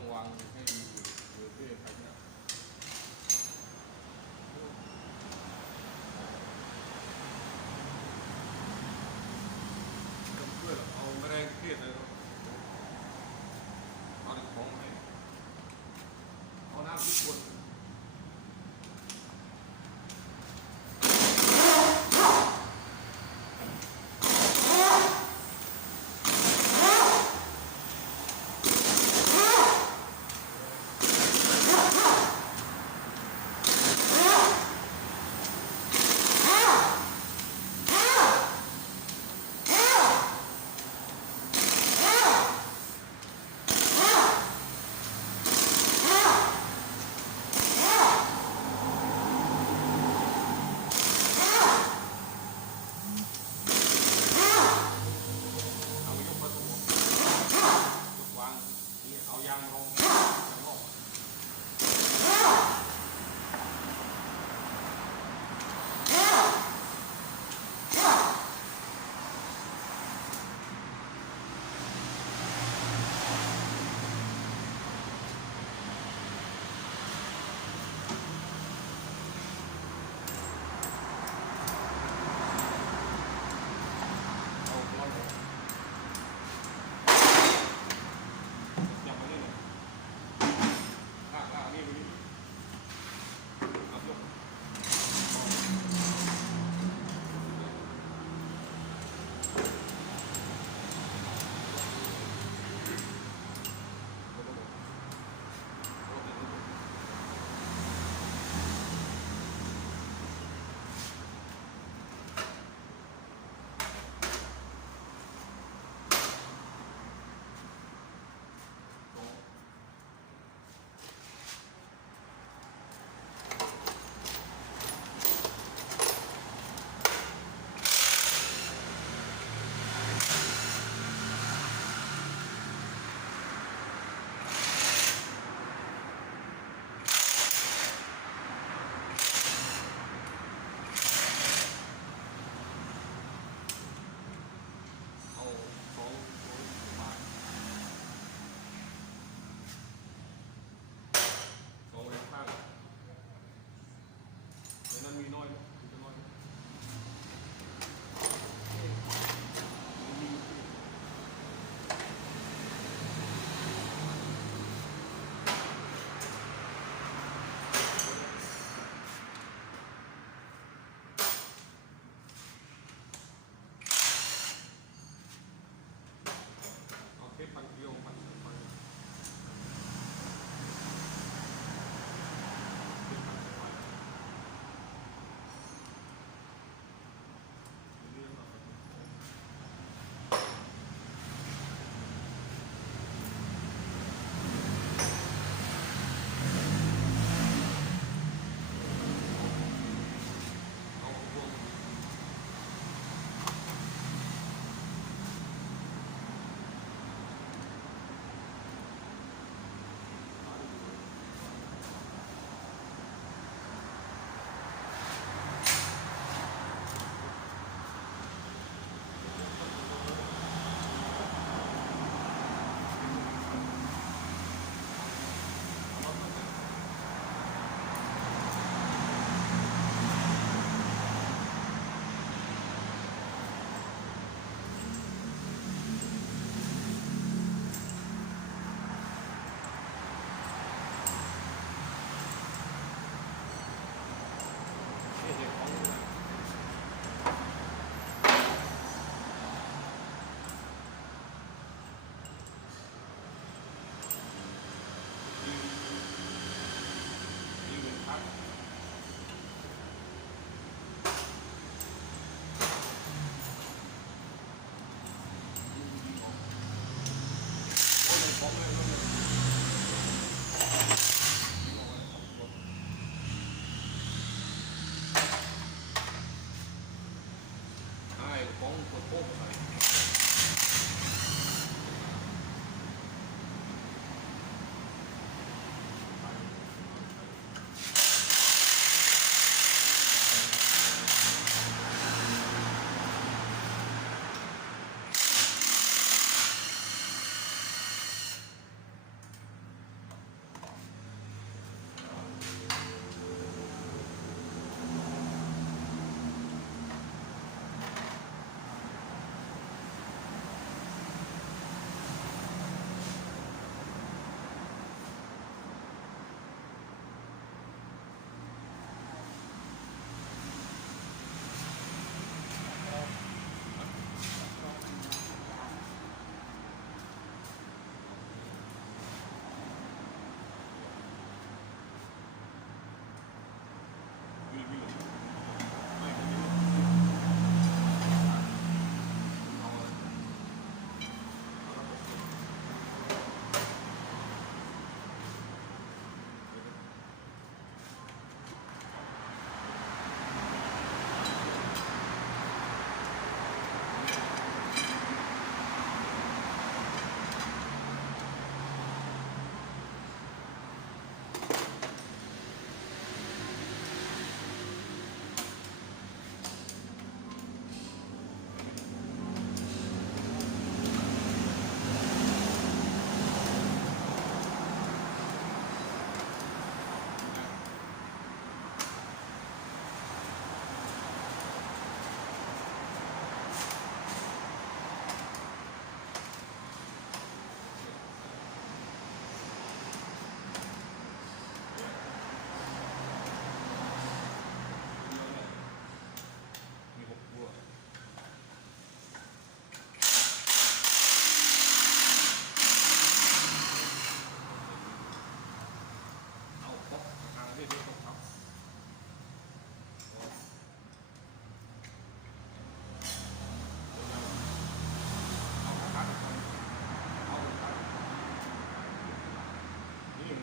เ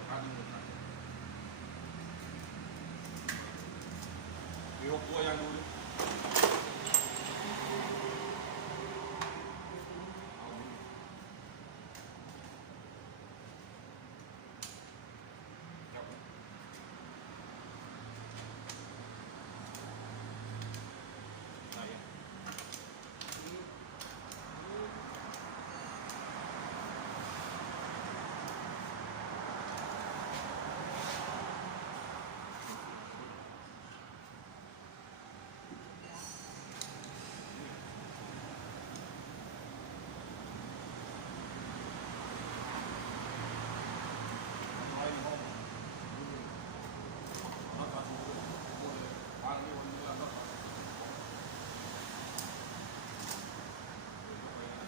การดึงกันมีหกตัวยังดูดิเอาดิจับดิไหนอะ น้อยในห้องแล้วก็ดูหมดเลยวางที่บนเรือแล้วก็เดินเข้าไปนะ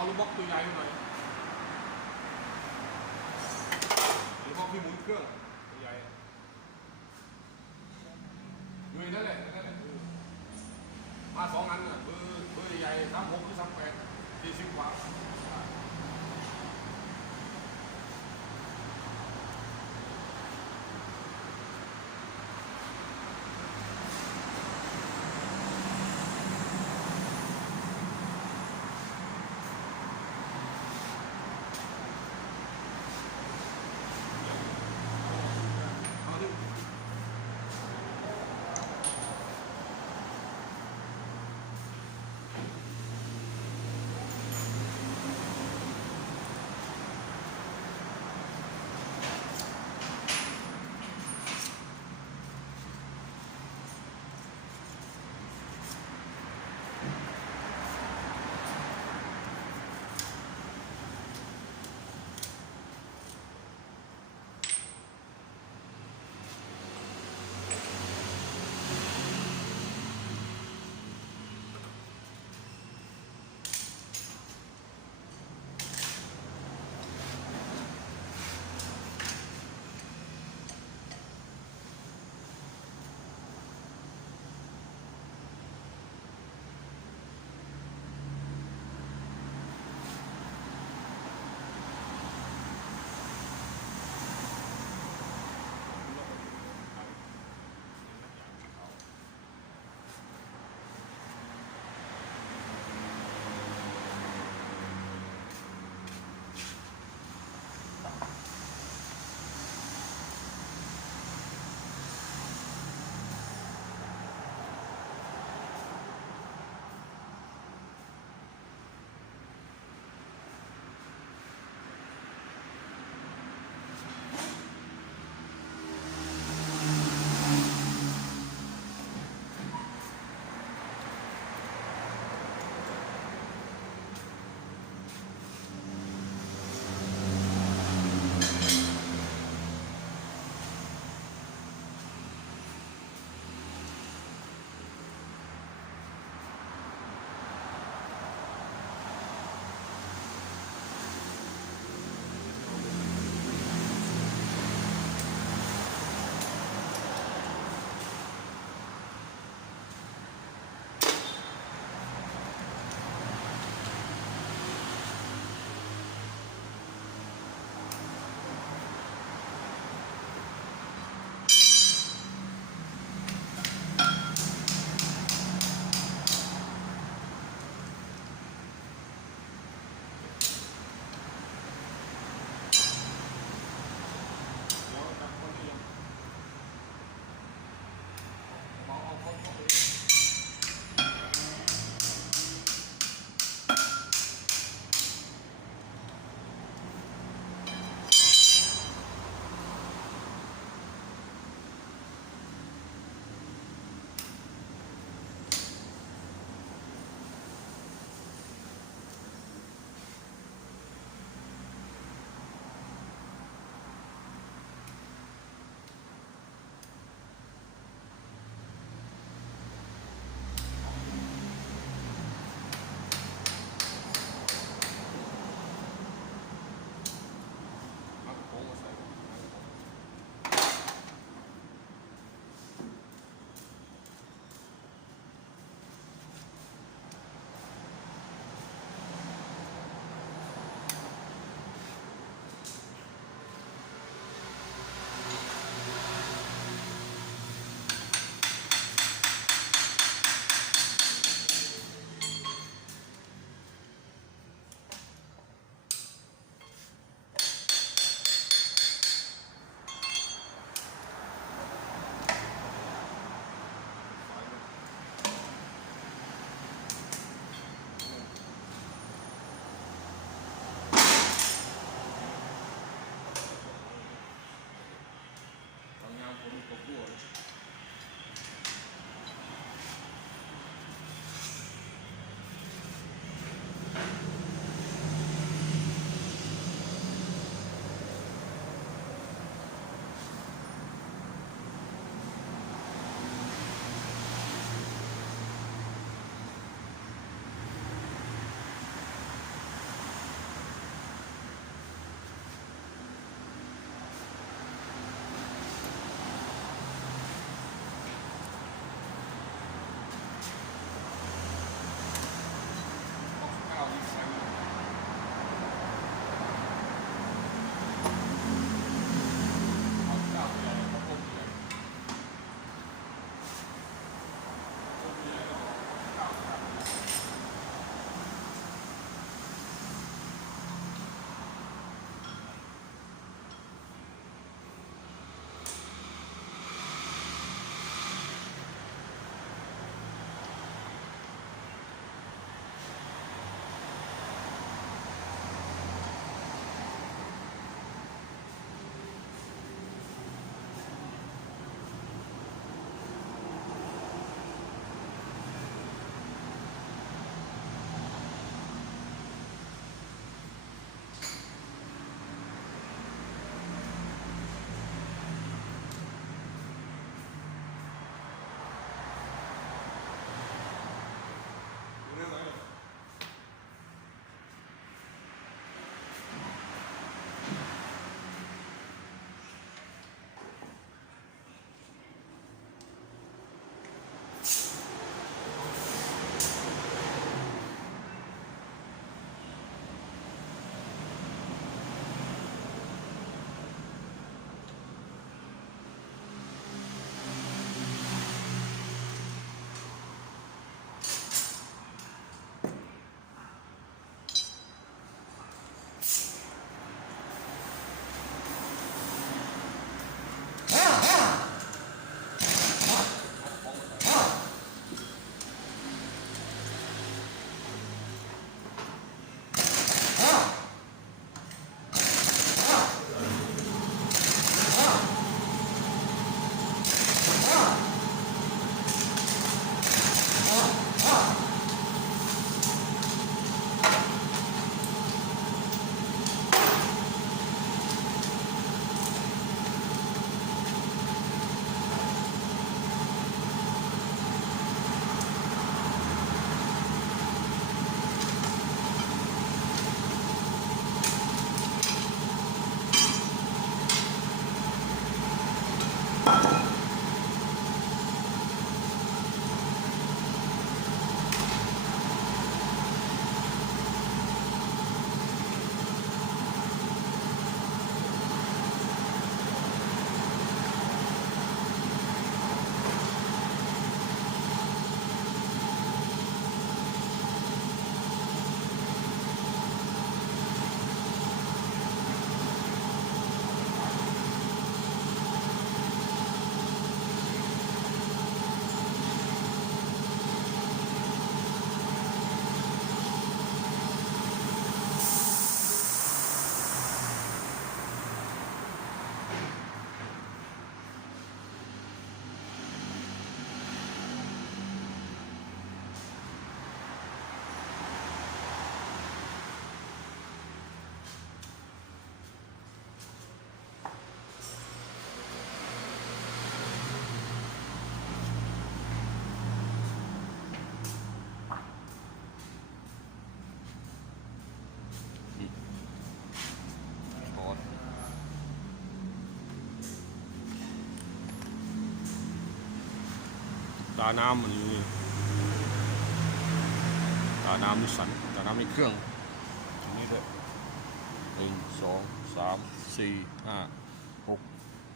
เอาลูกบล็อกตัวใหญ่มาหน่อยลูกบล็อกที่หมุนเครื่องตัวใหญ่อยู่นั่นแหละนั่นแหละมาสองอันน่ะเบอร์เบอร์ใหญ่สามหกหรือสามแปดสี่สิบกว่า ตาน้ำมันอยู่นี่ตาน้ำนี่สันตาน้ำนี่เครื่องตรงนี้ด้วยหนึ่งสองสามสี่ห้าหก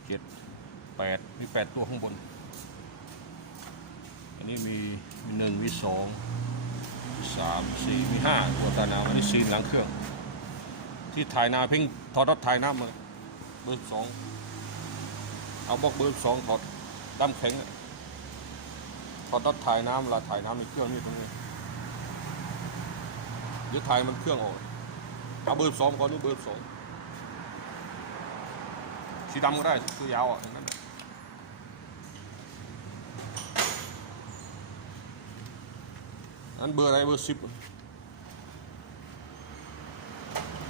เจ็ดแปดมีแปดตัวข้างบน อันนี้มีมีหนึ่งมีสองมีสามสี่มีห้าตัวตาน้ำอันนี้ซีนหลังเครื่อง ที่ถ่ายนาเพ่งถอดรถถ่ายน้ำมาเบอร์สองเอาบล็อกเบอร์สองถอดด้ามแข็ง อตัดถ่ายน้ำเวลาถ่ายน้ำในเครื่องนี่ตรงนี้เดี๋ยวถ่ายมันเครื่องออกเอาเบอร์สองก่อนนู้เบอร์สองสีดำก็ได้คือยาวอะนั่นเบอร์อะไรเบอร์สิบ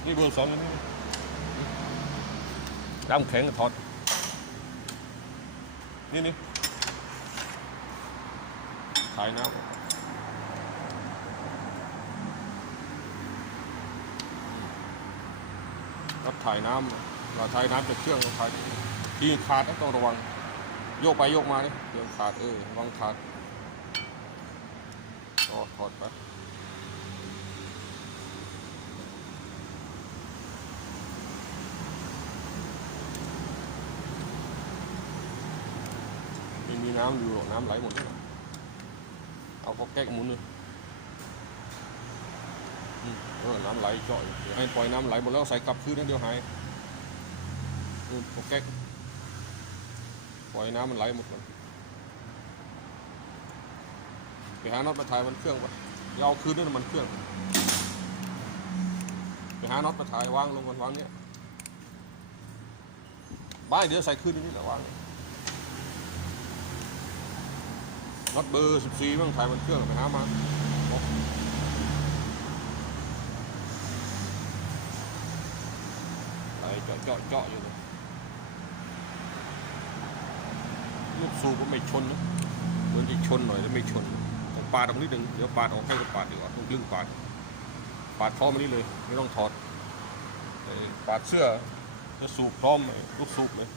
นี่เบอร์สองนี่ดำแข็งทอดนี่นี่ ถ่ายน้ำรถถ่ายน้ำเราถ่ายน้ำจากเครื่องเราถ่ายที่ขาดต้องระวัง โยกไปโยกมาเนี่ยเครื่องขาดเออระวังขาดก็ถอดไปไม่มีน้ำอยู่หรอกน้ำไหลหมดแล้ว แก๊กหมุนเลยน้ำไหลเจาะอยู่เดี๋ยวให้ปล่อยน้ำไหลหมดแล้วใส่กลับคืนนะเดี๋ยวหายนู่นพอแก๊กปล่อยน้ำมันไหลหมดก่อนไปหาน็อตมาถ่ายมันเครื่องไปเราเอาคืนด้วยน้ำมันเครื่อง ไปหาน็อตมาถ่ายวางลงก่อนวางเนี้ยบ้าเดี๋ยวใส่คืนนี่แหละวาง รถเบอร์14บ้างถ่ายมันเครื่องไปหามาไหลเจาะเจาะเจาะอยู่เลยลูกสูบก็ไม่ชนนะเหมือนจะชนหน่อยแล้วไม่ชนต้องปาดออกนิดนึงเดี๋ยวปาดออกให้ก็ปาดดีกว่าต้องลึงปาดปาดพร้อมมานี่เลย ไม่ต้องถอดปาดเสื้อจะสูบพร้อมเลยลูกสูบเลย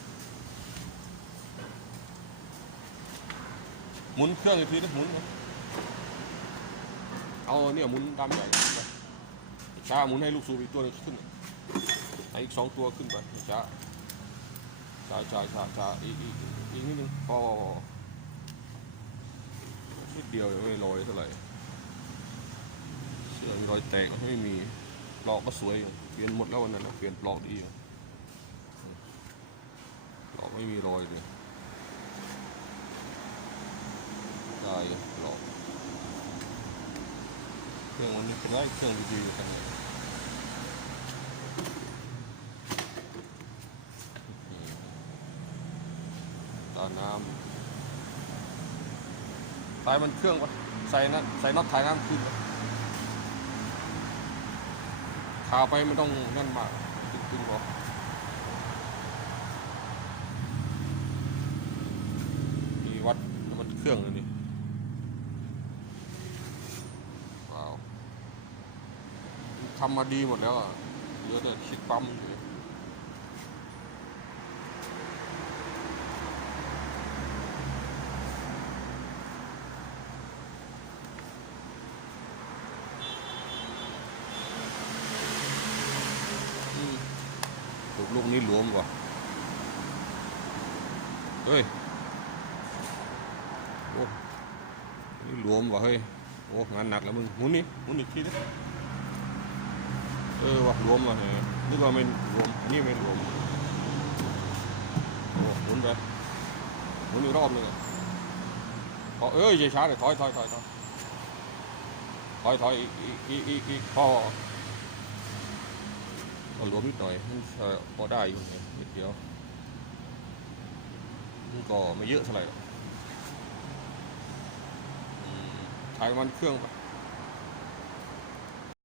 หมุนเครื่องอีกทีนะหมุนนะเอาเนี่ยหมุนตามใหญ่ช้าหมุนให้ลูกสูบอีกตัวหนึงขึ้นอีกสองตัวขึ้นไปช้าช้าช้าช้าช้าอีกอีกอีกนิดนึงพอนิดเดียวยังไม่ลอยเท่าไหร่เสื้อมีรอยแตกไม่มีปลอกก็สวยอยู่เปลี่ยนหมดแล้ววันนั้นเปลี่ยนปลอกดีอยู่ปลอกไม่มีรอยเลย ได้หลอกเครื่องวันนี้เป็นไรเครื่องดีๆกันเลยตาน้ำสายมันเครื่องปะใส่นะใส่น็อตถ่ายน้ำขึ้นขาไปไม่ต้องนั่นมากตึงๆหรอกมีวัดน้ำมันเครื่องเลยนี่ ว้าวทำมาดีหมดแล้วอะเหลือแต่ชิดปั๊มอยู่ถูกลูกนี้หลวมกว่ะเฮ้ย โอ้ นี่หลวมกว่ะเฮ้ย โอ้ งานหนักแล้วมึงหมุนนี่หมุนอีกทีดิ เออว่ะรวมว่ะเฮ้ยนึกว่าไม่รวมนี่ไม่รวมโอ้หมุนไปหมุนอีกรอบหนึงอะพอเอ้ยอย่าช้าเลยถอยถอยถอยถอยถอยถอยอีกอีกอีกอีกอีกพอเอารวมนิดหน่อยมันเออพอได้อยู่เนี่ยนิดเดียวมันก็ไม่เยอะเท่าไหร่หรอกถ่ายมันเครื่องไป